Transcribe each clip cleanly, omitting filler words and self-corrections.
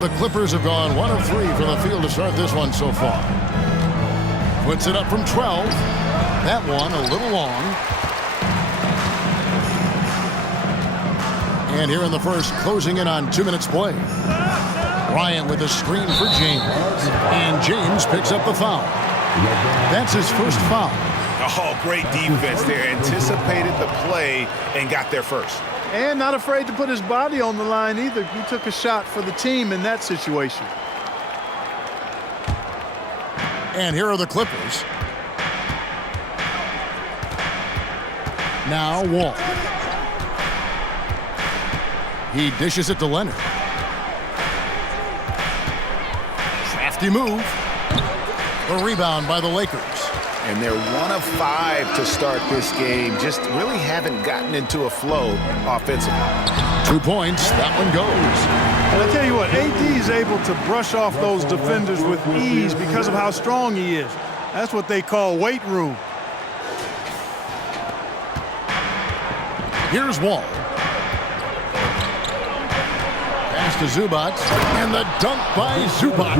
The Clippers have gone 1 of 3 from the field to start this one so far. Puts it up from 12. That one a little long. And here in the first, closing in on 2 minutes play. Bryant with a screen for James. And James picks up the foul. That's his first foul. Oh, great defense there. Anticipated the play and got there first. And not afraid to put his body on the line either. He took a shot for the team in that situation. And here are the Clippers. Now Wall. He dishes it to Leonard. Crafty move. The rebound by the Lakers. And they're 1 of 5 to start this game. Just really haven't gotten into a flow offensively. 2 points. That one goes. And I tell you what, AD is able to brush off those defenders with ease because of how strong he is. That's what they call weight room. Here's Wall. Pass to Zubac. And the dunk by Zubac.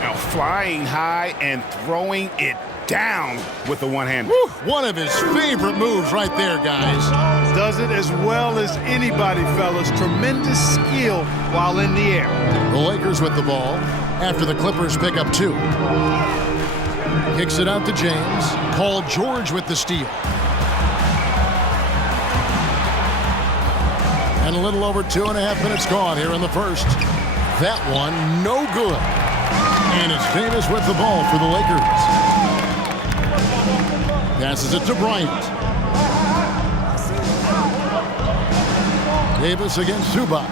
Now flying high and throwing it down with the one-hander. One of his favorite moves right there, guys. Does it as well as anybody, fellas. Tremendous skill while in the air. The Lakers with the ball after the Clippers pick up 2. Kicks it out to James. Paul George with the steal. And a little over 2.5 minutes gone here in the first. That one, no good. And it's Davis with the ball for the Lakers. Passes it to Bryant. Davis against Zubac.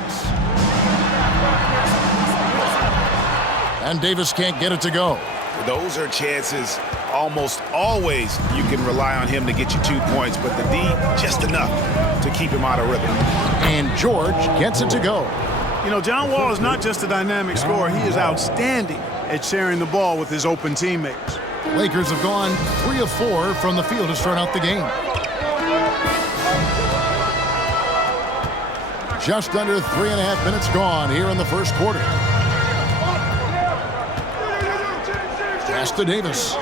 And Davis can't get it to go. Those are chances almost always you can rely on him to get you 2 points, but the D just enough to keep him out of rhythm. And George gets it to go. You know, John Wall is not just a dynamic scorer. He is outstanding at sharing the ball with his open teammates. Lakers have gone 3 of 4 from the field to start out the game. Just under 3.5 minutes gone here in the first quarter. Pass to Davis.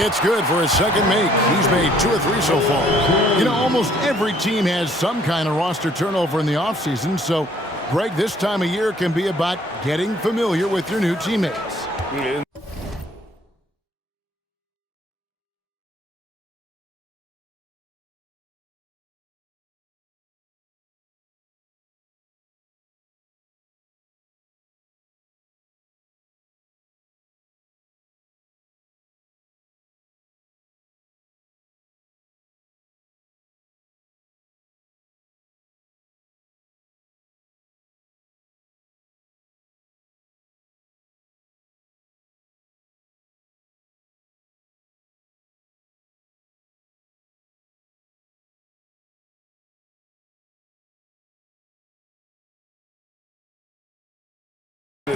It's good for his second make. He's made 2 of 3 so far. You know, almost every team has some kind of roster turnover in the offseason, so Greg, this time of year can be about getting familiar with your new teammates.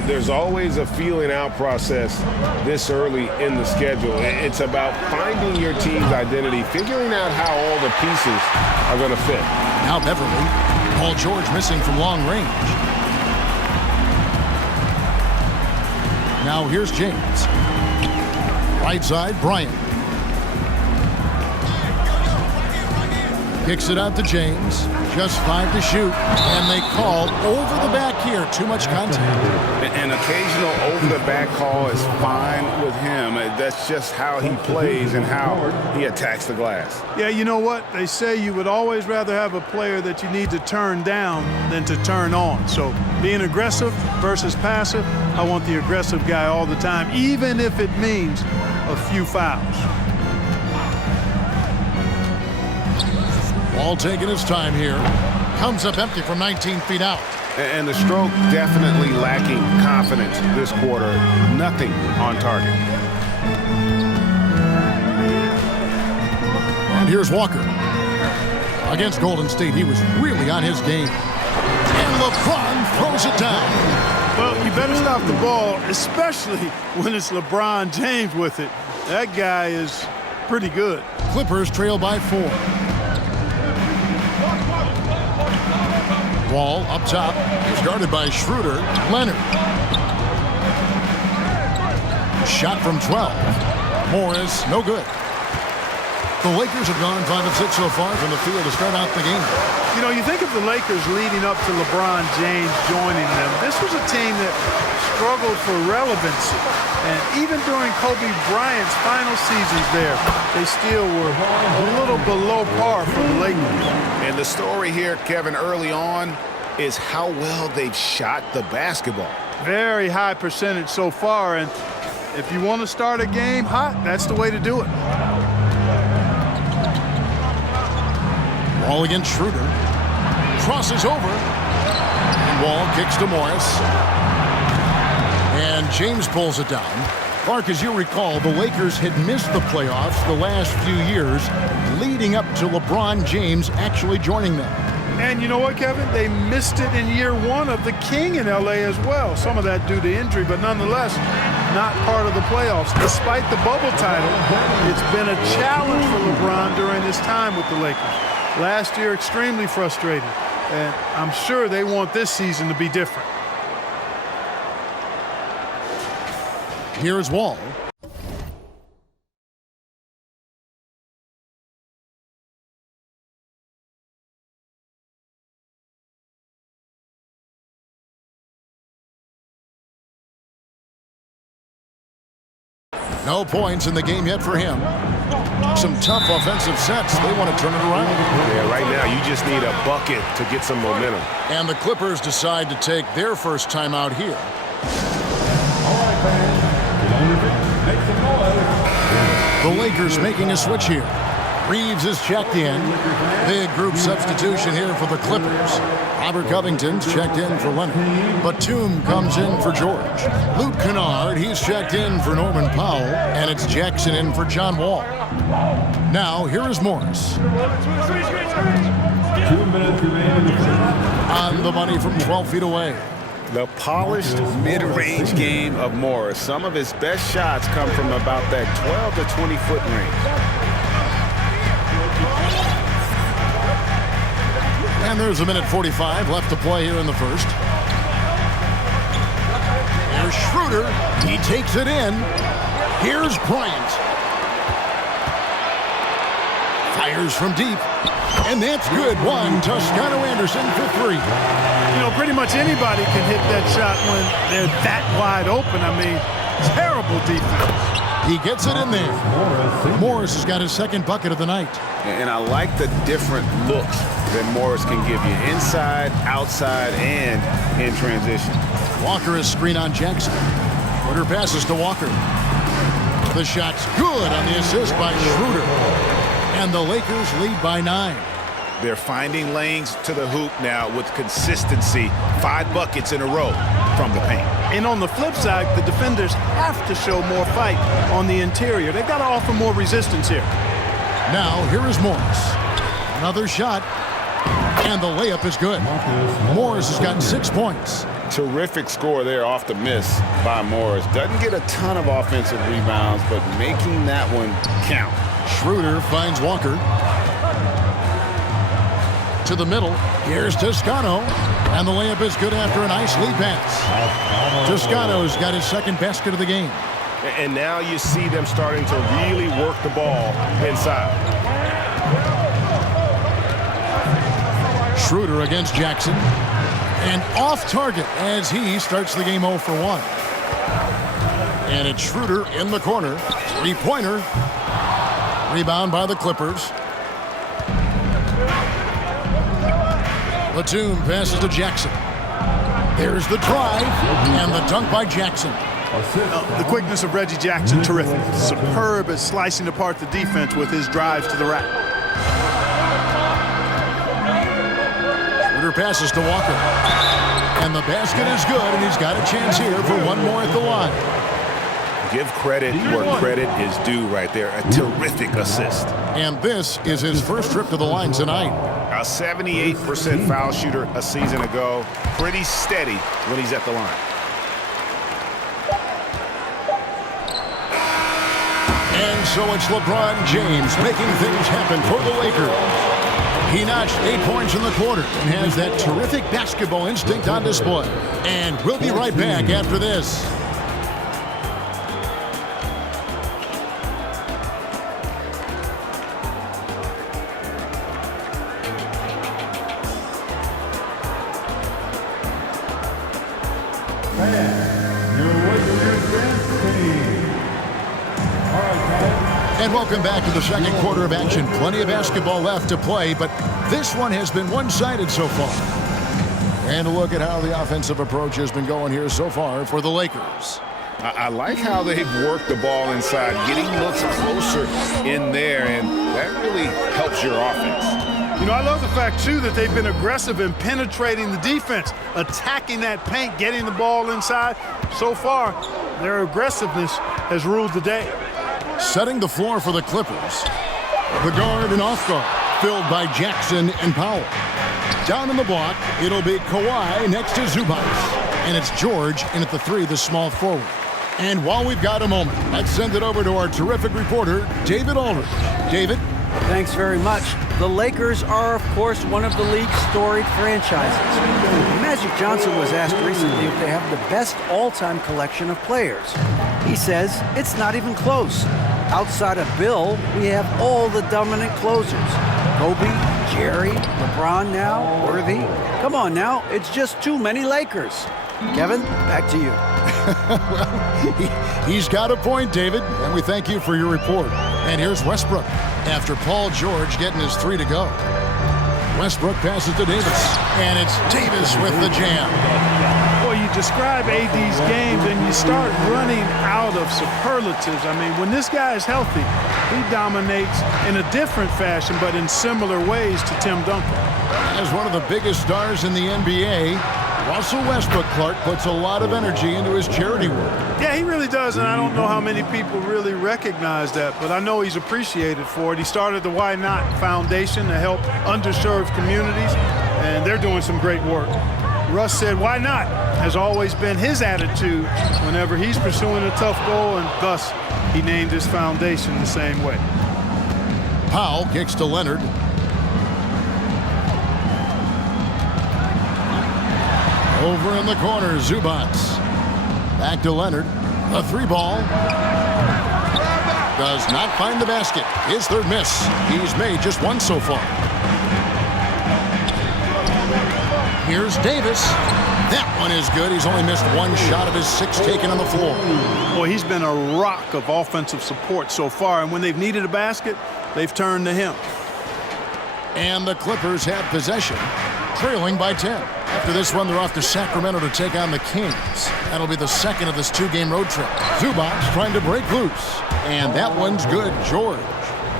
There's always a feeling out process this early in the schedule. It's about finding your team's identity, figuring out how all the pieces are going to fit. Now Beverly. Paul George missing from long range. Now here's James. Right side, Bryant. Kicks it out to James. Just 5 to shoot. And they call over the back here. Too much contact. An occasional over-the-back call is fine with him. That's just how he plays and how he attacks the glass. Yeah, you know what? They say you would always rather have a player that you need to turn down than to turn on. So being aggressive versus passive, I want the aggressive guy all the time, even if it means a few fouls. Ball taking his time here. Comes up empty from 19 feet out. And the stroke definitely lacking confidence this quarter. Nothing on target. And here's Walker. Against Golden State, he was really on his game. And LeBron throws it down. Well, you better stop the ball, especially when it's LeBron James with it. That guy is pretty good. Clippers trail by 4. Wall up top. He's guarded by Schroeder. Leonard. Shot from 12. Morris, no good. The Lakers have gone 5 of 6 so far from the field to start out the game. You know, you think of the Lakers leading up to LeBron James joining them. This was a team that struggled for relevancy. And even during Kobe Bryant's final seasons there, they still were a little below par for the Lakers. And the story here, Kevin, early on is how well they've shot the basketball. Very high percentage so far. And if you want to start a game hot, that's the way to do it. Wall against Schroeder. Crosses over. And Wall kicks to Morris. And James pulls it down. Clark, as you recall, the Lakers had missed the playoffs the last few years leading up to LeBron James actually joining them. And you know what, Kevin? They missed it in year 1 of the King in L.A. as well. Some of that due to injury, but nonetheless, not part of the playoffs. Despite the bubble title, it's been a challenge for LeBron during his time with the Lakers. Last year, extremely frustrating. And I'm sure they want this season to be different. Here's Wall. No points in the game yet for him. Some tough offensive sets. They want to turn it around. Yeah, right now you just need a bucket to get some momentum. And the Clippers decide to take their first timeout here. The Lakers making a switch here. Reeves is checked in. Big group substitution here for the Clippers. Robert Covington's checked in for Leonard. Batum comes in for George. Luke Kennard, he's checked in for Norman Powell. And it's Jackson in for John Wall. Now, here is Morris. 2 minutes remaining. On the money from 12 feet away. The polished mid-range game of Morris. Some of his best shots come from about that 12 to 20-foot range. And there's a minute 45 left to play here in the first. Here's Schroeder. He takes it in. Here's Bryant. Fires from deep. And that's good. One. Toscano Anderson for 3. You know, pretty much anybody can hit that shot when they're that wide open. I mean, terrible defense. He gets it in there. Morris has got his second bucket of the night. And I like the different looks that Morris can give you. Inside, outside, and in transition. Walker is screen on Jackson. Schroeder passes to Walker. The shot's good on the assist by Schroeder. And the Lakers lead by 9. They're finding lanes to the hoop now with consistency. 5 buckets in a row from the paint. And on the flip side, the defenders have to show more fight on the interior. They've got to offer more resistance here. Now, here is Morris. Another shot. And the layup is good. Morris has gotten 6 points. Terrific score there off the miss by Morris. Doesn't get a ton of offensive rebounds, but making that one count. Schroeder finds Walker. To the middle. Here's Toscano. And the layup is good after a nice lead pass. Toscano's got his second basket of the game. And now you see them starting to really work the ball inside. Schroeder against Jackson. And off target as he starts the game 0 for 1. And it's Schroeder in the corner. 3-pointer. Rebound by the Clippers. Batum passes to Jackson. There's the drive and the dunk by Jackson. The quickness of Reggie Jackson, terrific. Superb at slicing apart the defense with his drives to the rack. Schroeder passes to Walker. And the basket is good, and he's got a chance here for one more at the line. Give credit where credit is due right there. A terrific assist. And this is his first trip to the line tonight. A 78% foul shooter a season ago. Pretty steady when he's at the line. And so it's LeBron James making things happen for the Lakers. He notched 8 points in the quarter and has that terrific basketball instinct on display. And we'll be right back after this. And welcome back to the second quarter of action. Plenty of basketball left to play, but this one has been one-sided so far. And a look at how the offensive approach has been going here so far for the Lakers. I like how they've worked the ball inside, getting looks closer in there, and that really helps your offense. You know, I love the fact, too, that they've been aggressive in penetrating the defense, attacking that paint, getting the ball inside. So far, their aggressiveness has ruled the day. Setting the floor for the Clippers. The guard and off guard, filled by Jackson and Powell. Down in the block, it'll be Kawhi next to Zubac. And it's George in at the 3, the small forward. And while we've got a moment, let's send it over to our terrific reporter, David Aldridge. David? Thanks very much. The Lakers are, of course, one of the league's storied franchises. Magic Johnson was asked recently if they have the best all-time collection of players. He says it's not even close. Outside of Bill, we have all the dominant closers. Kobe, Jerry, LeBron now, Worthy. Come on now, it's just too many Lakers. Kevin, back to you. Well, he's got a point, David, and we thank you for your report. And here's Westbrook after Paul George getting his 3 to go. Westbrook passes to Davis, and it's Davis with the jam. Well, you describe AD's games and you start running out of superlatives. I mean, when this guy is healthy, he dominates in a different fashion, but in similar ways to Tim Duncan. As one of the biggest stars in the NBA, Russell Westbrook, Clark, puts a lot of energy into his charity work. Yeah, he really does, and I don't know how many people really recognize that, but I know he's appreciated for it. He started the Why Not Foundation to help underserved communities, and they're doing some great work. Russ said, why not, has always been his attitude whenever he's pursuing a tough goal, and thus he named his foundation the same way. Powell kicks to Leonard. Over in the corner, Zubac. Back to Leonard. A 3 ball. Does not find the basket. His 3rd miss. He's made just 1 so far. Here's Davis. That one is good. He's only missed 1 shot of his 6 taken on the floor. Boy, he's been a rock of offensive support so far, and when they've needed a basket, they've turned to him. And the Clippers have possession, trailing by 10. After this one, they're off to Sacramento to take on the Kings. That'll be the second of this 2-game road trip. Zubac trying to break loose. And that one's good, George.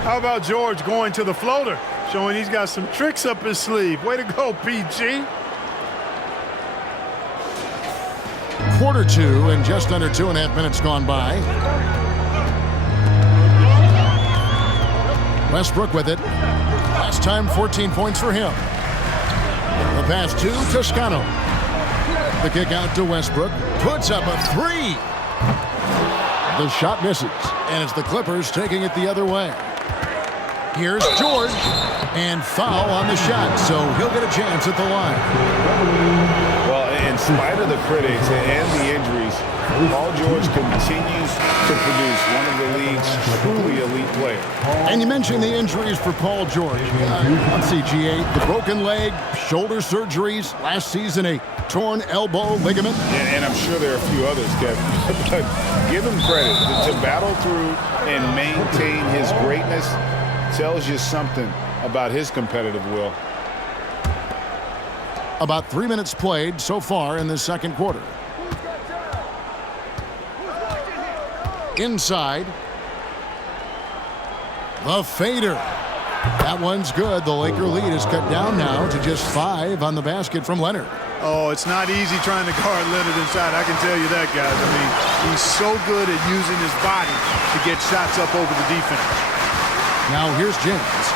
How about George going to the floater, showing he's got some tricks up his sleeve. Way to go, PG. Quarter 2 and just under 2.5 minutes gone by. Westbrook with it. Last time, 14 points for him. The pass to Toscano. The kick out to Westbrook. Puts up a 3. The shot misses. And it's the Clippers taking it the other way. Here's George. And foul on the shot. So he'll get a chance at the line. Well, in spite of the critics and the injuries, Paul George continues to produce one of the league's truly elite players. And you mentioned the injuries for Paul George. Let's see, G8, the broken leg, shoulder surgeries, last season a torn elbow ligament. And I'm sure there are a few others, Kevin. But give him credit. To battle through and maintain his greatness tells you something about his competitive will. About 3 minutes played so far in this second quarter. Inside. The fader. That one's good. The Laker lead is cut down now to just 5 on the basket from Leonard. Oh, it's not easy trying to guard Leonard inside. I can tell you that, guys. I mean, he's so good at using his body to get shots up over the defense. Now here's James.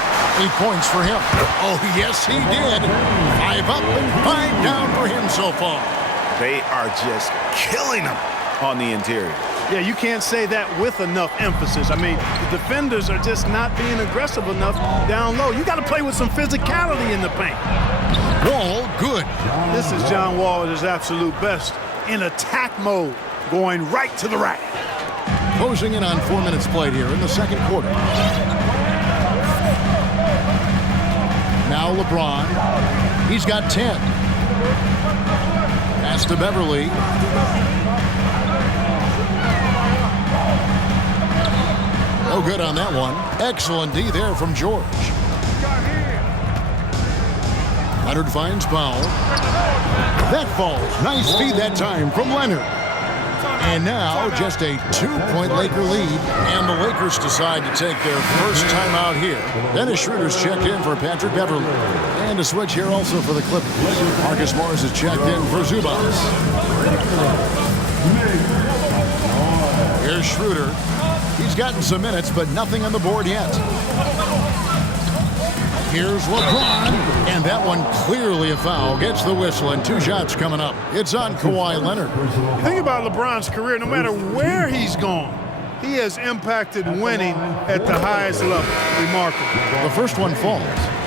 8 points for him. Oh, yes, he did. 5 up and 5 down for him so far. They are just killing him on the interior. Yeah, you can't say that with enough emphasis. I mean, the defenders are just not being aggressive enough down low. You got to play with some physicality in the paint. Wall, good. This is John Wall at his absolute best in attack mode, going right to the rack. Closing in on 4 minutes played here in the second quarter. Now LeBron. He's got 10. Pass to Beverly. No good on that one. Excellent D there from George. Leonard finds Powell. That falls. Nice feed that time from Leonard. And now just a 2-point Laker lead. And the Lakers decide to take their first time out here. Dennis Schroeder's checked in for Patrick Beverly. And a switch here also for the Clippers. Marcus Morris is checked in for Zubac. Here's Schroeder. He's gotten some minutes, but nothing on the board yet. Here's LeBron, and that one clearly a foul. Gets the whistle, and 2 shots coming up. It's on Kawhi Leonard. Think about LeBron's career. No matter where he's gone, he has impacted winning at the highest level. Remarkable. The first one falls.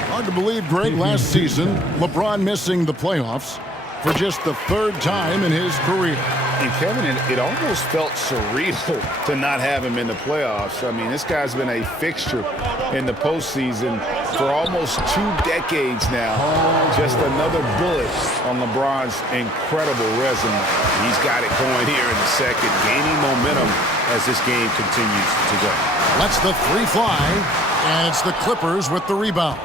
Hard to believe, Greg, last season, LeBron missing the playoffs for just the 3rd time in his career. And Kevin, it almost felt surreal to not have him in the playoffs. I mean, this guy's been a fixture in the postseason for almost 2 decades now. Just another bullet on LeBron's incredible resume. He's got it going here in the second, gaining momentum as this game continues to go. Lets the 3 fly, and it's the Clippers with the rebound.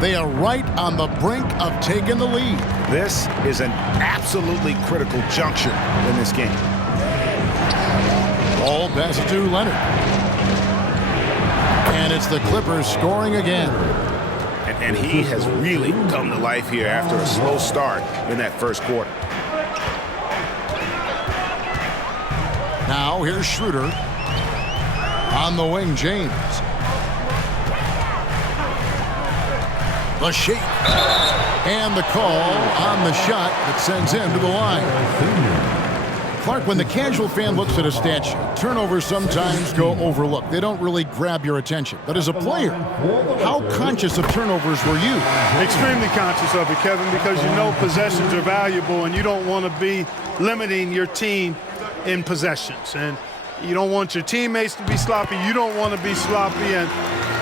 They are right on the brink of taking the lead. This is an absolutely critical juncture in this game. Ball passes to Leonard. And it's the Clippers scoring again. And he has really come to life here after a slow start in that first quarter. Now here's Schroeder. On the wing, James. The shake. And the call on the shot that sends him to the line. Clark, when the casual fan looks at a stat sheet, turnovers sometimes go overlooked. They don't really grab your attention. But as a player, how conscious of turnovers were you? Extremely conscious of it, Kevin, because you know possessions are valuable and you don't want to be limiting your team in possessions. And you don't want your teammates to be sloppy. You don't want to be sloppy. And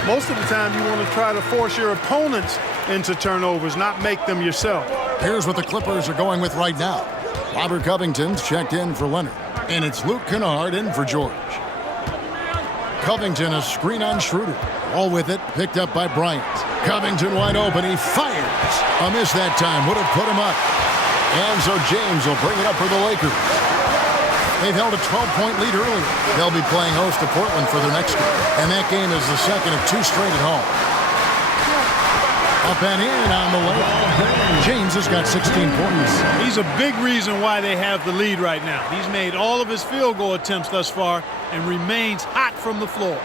most of the time, you want to try to force your opponents into turnovers, not make them yourself. Here's what the Clippers are going with right now. Robert Covington's checked in for Leonard. And it's Luke Kennard in for George. Covington, a screen on Schroeder. All with it, picked up by Bryant. Covington wide open, he fires. A miss that time, would have put him up. And so James will bring it up for the Lakers. They've held a 12-point lead earlier. They'll be playing host to Portland for their next game. And that game is the second of 2 straight at home. Up and in on the layup. James has got 16 points. He's a big reason why they have the lead right now. He's made all of his field goal attempts thus far and remains hot from the floor.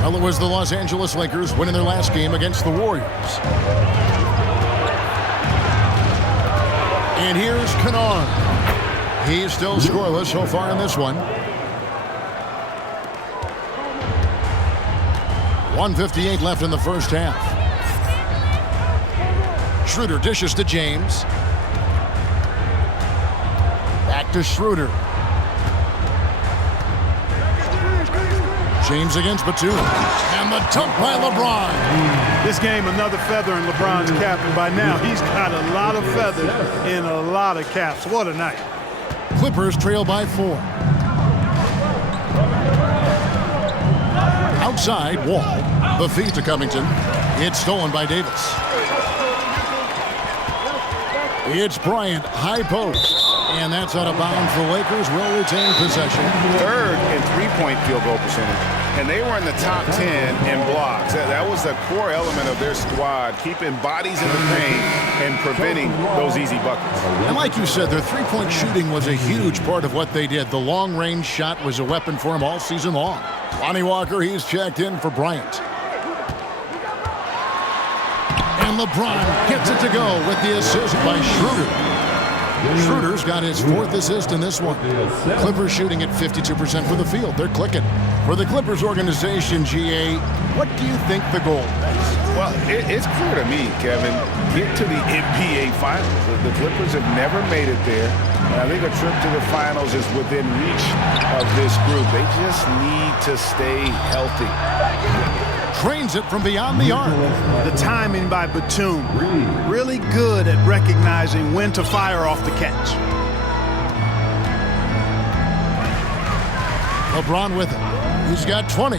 Well, it was the Los Angeles Lakers winning their last game against the Warriors. And here's Kennard. He's still scoreless so far in this one. 1:58 left in the first half. Schroeder dishes to James. Back to Schroeder. James against Batum. And the dunk by LeBron. This game, another feather in LeBron's cap, and by now he's got a lot of feathers in a lot of caps. What a night. Clippers trail by 4. Outside, Wall. The feed to Covington. It's stolen by Davis. It's Bryant, high post. And that's out of bounds. The Lakers will retain possession. 3rd in 3-point field goal percentage. And they were in the top 10 in blocks. That was the core element of their squad, keeping bodies in the paint and preventing those easy buckets. And like you said, their 3-point shooting was a huge part of what they did. The long-range shot was a weapon for them all season long. Lonnie Walker, he's checked in for Bryant. And LeBron gets it to go with the assist by Schroeder. Schroeder's got his 4th assist in this one. Clippers shooting at 52% for the field. They're clicking. For the Clippers organization, GA, what do you think the goal is? Well, it's clear to me, Kevin, get to the NBA Finals. The Clippers have never made it there. And I think a trip to the Finals is within reach of this group. They just need to stay healthy. Trains it from beyond the arc. The timing by Batum, really good at recognizing when to fire off the catch. LeBron with it. He's got 20.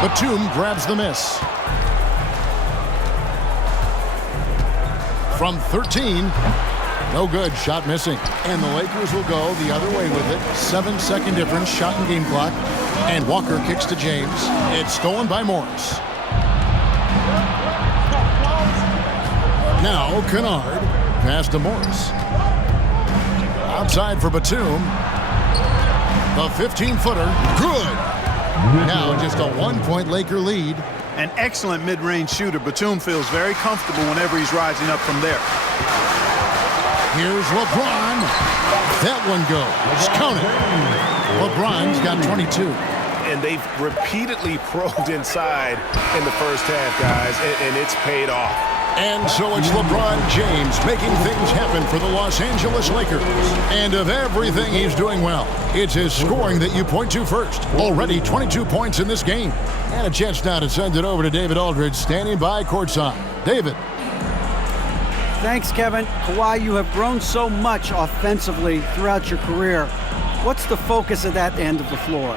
Batum grabs the miss. From 13, no good, shot missing. And the Lakers will go the other way with it. 7-second difference, shot and game clock. And Walker kicks to James. It's stolen by Morris. Now Kennard, pass to Morris. Outside for Batum. The 15-footer, good. Now just a 1-point Laker lead. An excellent mid-range shooter. Batum feels very comfortable whenever he's rising up from there. Here's LeBron. That one goes. Count it. LeBron's got 22. And they've repeatedly probed inside in the first half, guys, and it's paid off. And so it's LeBron James making things happen for the Los Angeles Lakers. And of everything he's doing well, it's his scoring that you point to first. Already 22 points in this game. And a chance now to send it over to David Aldridge, standing by courtside. David. Thanks, Kevin. Kawhi, you have grown so much offensively throughout your career. What's the focus of that end of the floor?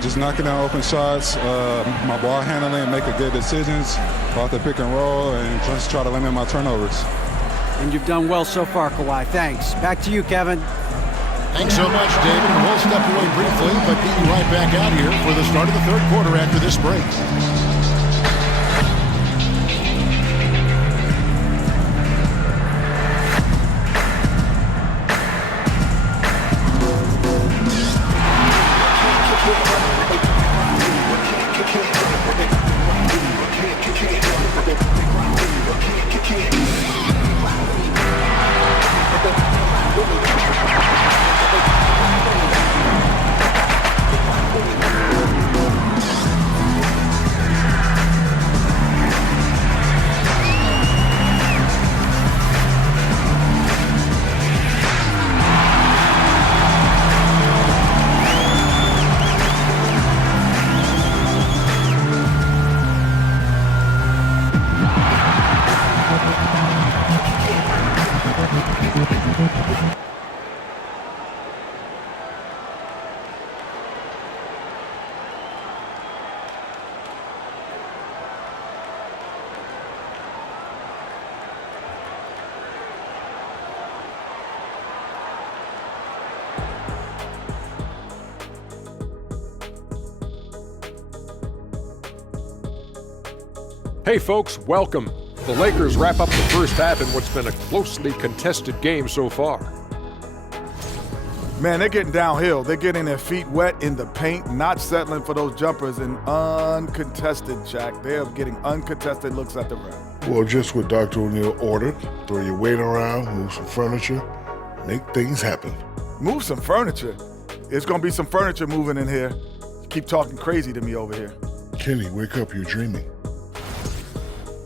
Just knocking down open shots, my ball handling, making good decisions off the pick and roll, and just try to limit my turnovers. And you've done well so far, Kawhi. Thanks. Back to you, Kevin. Thanks so much, David. We'll step away briefly, but get you right back out here for the start of the third quarter after this break. Hey folks, welcome. The Lakers wrap up the first half in what's been a closely contested game so far. Man, they're getting downhill. They're getting their feet wet in the paint, not settling for those jumpers, and uncontested, Jack. They're getting uncontested looks at the rim. Well, just what Dr. O'Neal ordered. Throw your weight around, move some furniture, make things happen. Move some furniture? There's going to be some furniture moving in here. You keep talking crazy to me over here. Kenny, wake up, you're dreaming.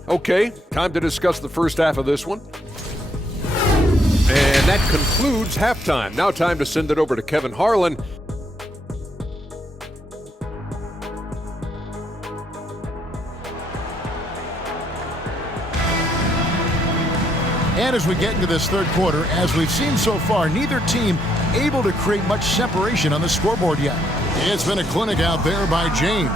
Okay, time to discuss the first half of this one. And that concludes halftime. Now time to send it over to Kevin Harlan. And as we get into this third quarter, as we've seen so far, neither team able to create much separation on the scoreboard yet. It's been a clinic out there by James.